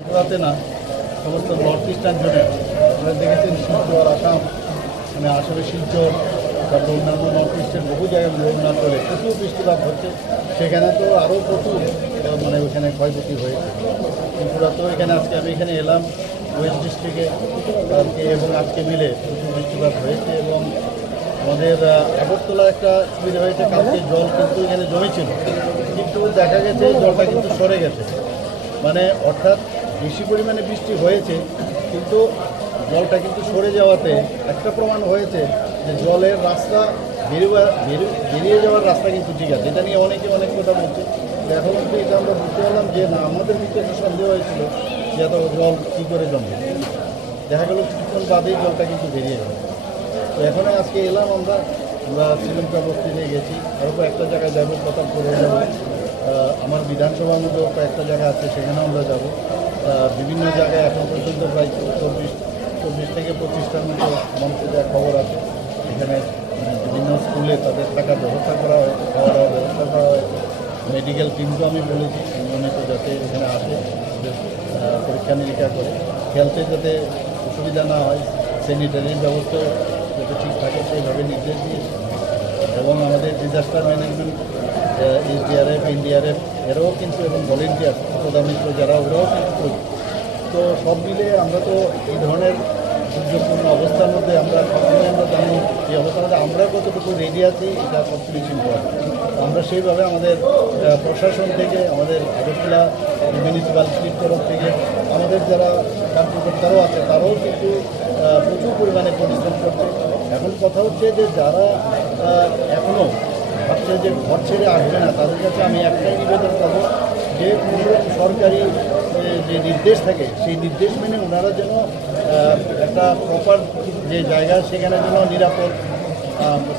ত্রিপুরাতে না, সমস্ত নর্থ ইস্টার্ন জোনে আপনারা দেখেছেন শিলচর, আসাম, মানে আসামে শিলচর, তারপর অন্যান্য নর্থ ইস্টের বহু জায়গায় অরুণাচলে প্রচুর বৃষ্টিপাত হচ্ছে। সেখানে তো আরও প্রচুর মানে ওইখানে ক্ষয়ক্ষতি হয়েছে। ত্রিপুরা তো এখানে আজকে আমি এখানে এলাম ওয়েস্ট ডিস্ট্রিক্টে, কালকে এবং আজকে মিলে প্রচুর বৃষ্টিপাত হয়েছে। এবং আমাদের আগরতলা একটা সুবিধা হয়েছে, কালকে জল কিন্তু এখানে জমেছিল, কিন্তু দেখা গেছে জলটা কিন্তু সরে গেছে। মানে অর্থাৎ বেশি পরিমাণে বৃষ্টি হয়েছে, কিন্তু জলটা কিন্তু সরে যাওয়াতে একটা প্রমাণ হয়েছে যে জলের রাস্তা বেরিয়ে যাওয়ার রাস্তা কিন্তু ঠিক আছে। এটা নিয়ে অনেকে অনেক কথা বলছে। এখন অব্দি এটা আমরা বুঝতে পারলাম যে না, আমাদের ভিতরে একটা সন্দেহ হয়েছিল যে এত জল কী করে জমবে। দেখা গেল কিছুক্ষণ বাদেই জলটা কিন্তু বেরিয়ে গেল। তো এখন আজকে এলাম আমরা শ্রীলঙ্কা বস্তিতে গেছি, আরও কয়েকটা জায়গায় যাবো, প্রতাপপুরে যাবো, আমার বিধানসভার মধ্যেও কয়েকটা জায়গা আছে, সেখানেও আমরা যাবো। বিভিন্ন জায়গায় এখন পর্যন্ত প্রায় 24 থেকে 25টার মতো মানুষের যা খবর আছে, এখানে বিভিন্ন স্কুলে তাদের থাকার ব্যবস্থা করা হয়েছে, খাওয়া দাওয়ার ব্যবস্থা করা হয়েছে। মেডিকেল টিমকেও আমি বলেছি নিয়মিত যাতে এখানে আসে, পরীক্ষা নিরীক্ষা করে, হেলথে যাতে অসুবিধা না হয়, স্যানিটারির ব্যবস্থাও যাতে ঠিক থাকে সেইভাবে নির্দেশ দিয়েছে। এবং আমাদের ডিজাস্টার ম্যানেজমেন্ট, এসডিআরএফ, এনডিআরএফ এরাও কিন্তু, এবং ভলেন্টিয়ার প্রধানমিত্র যারা, ওরাও কিন্তু। তো সব মিলে আমরা তো এই ধরনের দুর্যোগপূর্ণ অবস্থার মধ্যে আমরা সবসময় আমরা জানি এই অবস্থার মধ্যে আমরা কতটুকু রেডি আছি, এটা সবচেয়ে বেশি ইম্পর্টেন্ট। আমরা সেইভাবে আমাদের প্রশাসন থেকে, আমাদের আগরতলা মিউনিসিপ্যালিটির তরফ থেকে, আমাদের যারা কার্যকর্তারাও আছে, তারাও কিন্তু প্রচুর পরিমাণে পরিশ্রম করছে। এখন কথা হচ্ছে যে যারা এখনও ভাবছে যে ঘর ছেড়ে আসবে না, তাদের কাছে আমি একটাই নিবেদন করবো যে সরকারি যে নির্দেশ থাকে সেই নির্দেশ মেনে ওনারা যেন একটা প্রপার যে জায়গা, সেখানে যেন নিরাপদ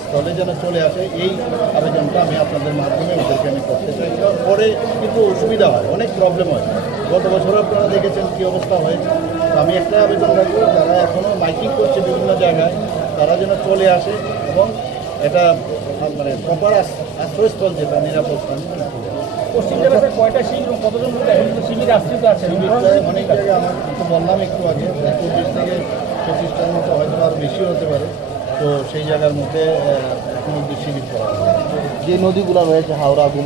স্থলে যেন চলে আসে, এই আবেদনটা আমি আপনাদের মাধ্যমে ওদেরকে আমি করতে চাই। পরে কিন্তু অসুবিধা হয়, অনেক প্রবলেম হয়। গত বছর আপনারা দেখেছেন কী অবস্থা হয়েছে। তো আমি একটা আবেদন রাখবো, যারা এখনও মাইকিং করছে বিভিন্ন জায়গায়, তারা যেন চলে আসে এবং এটা মানে প্রপার আশ্রয়স্থল, যেটা নিরাপদ স্থান। পশ্চিম জেলাতে কয়টা শিবির এবং কতজন শিবির আশ্রিত আছে? অনেক জায়গায় আমার তো বললাম একটু আগে, 24 থেকে 25টার মতো, হয়তো আরও বেশি হতে পারে। তো সেই জায়গার মধ্যে এখন অব্দি শিবির করা, যে নদীগুলো রয়েছে হাওড়া